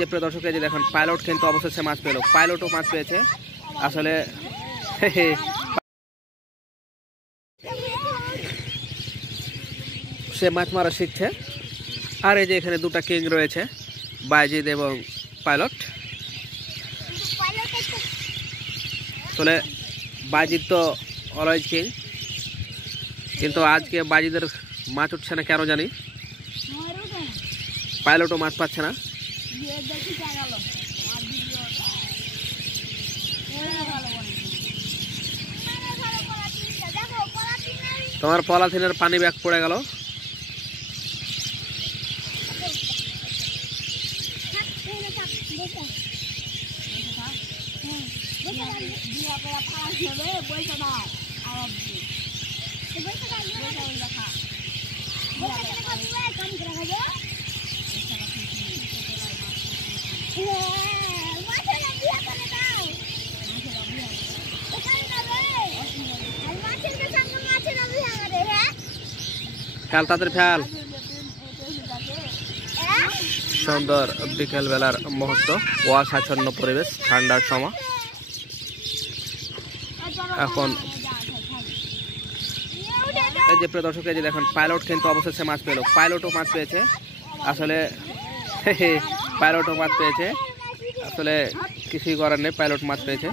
যে প্রিয় দর্শক, এই যে দেখেন পাইলট কিন্তু অবশেষে মাছ পেল, পাইলটও মাছ পেয়েছে আসলে। সে মাছ মারা শিখছে। আর এই যে এখানে দুটা কিং রয়েছে, বাইজিদ এবং পাইলট। আসলে বাইজিদ তো অলওয়েজ কিং, কিন্তু আজকে বাইজিদের মাছ উঠছে না কেন জানি, পাইলটও মাছ পাচ্ছে না। তোমার পলাথিনের পানি ব্যাগ পড়ে গেল। ফেল তাদের ফেল। সুন্দর বিকেল বেলার মুহূর্ত, কুয়াশাচ্ছন্ন পরিবেশ, ঠান্ডার সময়। এখন এই যে প্রিয় দর্শক, এই যে দেখেন পাইলট কিন্তু অবশেষে মাছ পেল, পাইলটও মাছ পেয়েছে আসলে। পাইলটও মাছ পেয়েছে আসলে, কিছুই করার নেই, পাইলট মাছ পেয়েছে।